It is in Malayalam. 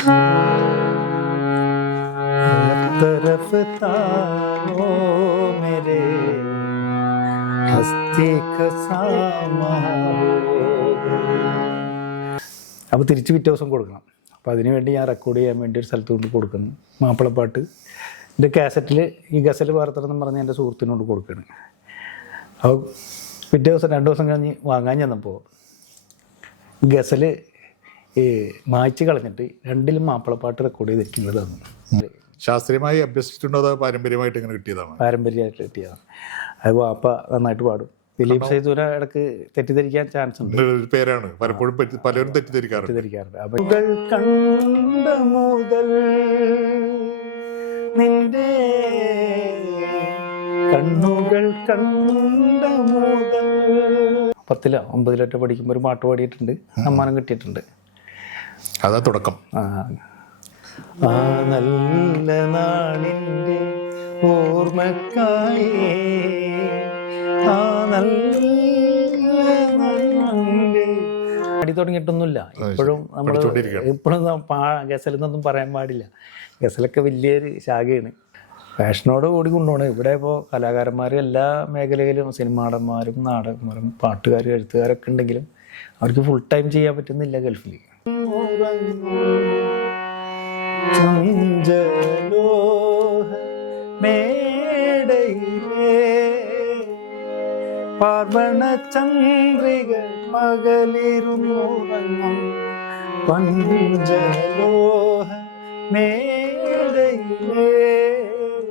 അപ്പോൾ തിരിച്ച് പിറ്റേ ദിവസം കൊടുക്കണം. അപ്പോൾ അതിനുവേണ്ടി ഞാൻ റെക്കോർഡ് ചെയ്യാൻ വേണ്ടി ഒരു സ്ഥലത്ത് കൊണ്ട് കൊടുക്കുന്നു. മാപ്പിളപ്പാട്ട്. എന്റെ കാസറ്റിൽ ഈ ഗസൽ വാർത്തണം എന്ന് പറഞ്ഞ് എന്റെ സുഹൃത്തിനോട് കൊടുക്കുകയാണ്. അപ്പോൾ പിറ്റേ ദിവസം രണ്ട് ദിവസം കഴിഞ്ഞ് വാങ്ങാൻ ചെന്നപ്പോൾ ഗസൽ മായ്ച്ച് കളഞ്ഞിട്ട് രണ്ടിലും മാപ്പിളപ്പാട്ട് റെക്കോർഡ് ചെയ്തിരിക്കുന്നത് ശാസ്ത്രീയമായി അഭ്യസിച്ചിട്ടുണ്ടോ അതോ പാരമ്പര്യമായിട്ട് ഇങ്ങനെ കിട്ടിയതാണ്? പാരമ്പര്യമായിട്ട് കിട്ടിയതാണ്. അത് വാപ്പ നന്നായിട്ട് പാടും. ദിലീപ് സൈദൂര ഇടയ്ക്ക് തെറ്റിദ്ധരിക്കാൻ ചാൻസ് ഉണ്ട്. പേരാണ്. പലപ്പോഴും പലരും തെറ്റിദ്ധരിക്കാറുണ്ട്. തെറ്റിദ്ധരിക്കാറുണ്ട്. കണ്ട മുതൽ നിന്റെ കണ്ണുകൾ കണ്ട മുതൽ. പത്തിലോ ഒമ്പതിലൊക്കെ പഠിക്കുമ്പോൾ ഒരു പാട്ട് പാടിയിട്ടുണ്ട്. സമ്മാനം കിട്ടിയിട്ടുണ്ട്. അതാ തുടക്കം. ആ നല്ല നാളിന്റെ ഓർമ്മക്കായി ആ നല്ല പാടി തുടങ്ങിയിട്ടൊന്നുമില്ല. ഇപ്പോഴും നമ്മൾ. ഇപ്പോഴും ഗസലെന്നൊന്നും പറയാൻ പാടില്ല. ഗസലൊക്കെ വലിയൊരു ശാഖയാണ്. ഫാഷനോട് കൂടി കൊണ്ടുപോകണം. ഇവിടെ ഇപ്പോൾ കലാകാരന്മാർ എല്ലാ മേഖലയിലും സിനിമാടന്മാരും നാടകന്മാരും പാട്ടുകാരും എഴുത്തുകാരൊക്കെ ഉണ്ടെങ്കിലും അവർക്ക് ഫുൾ ടൈം ചെയ്യാൻ പറ്റുന്നില്ല ഗൾഫിൽ மஞ்சலோக மேடையிலே பார்வண சந்திரிக மகளிருங்கம் பஞ்சலோக மேடையிலே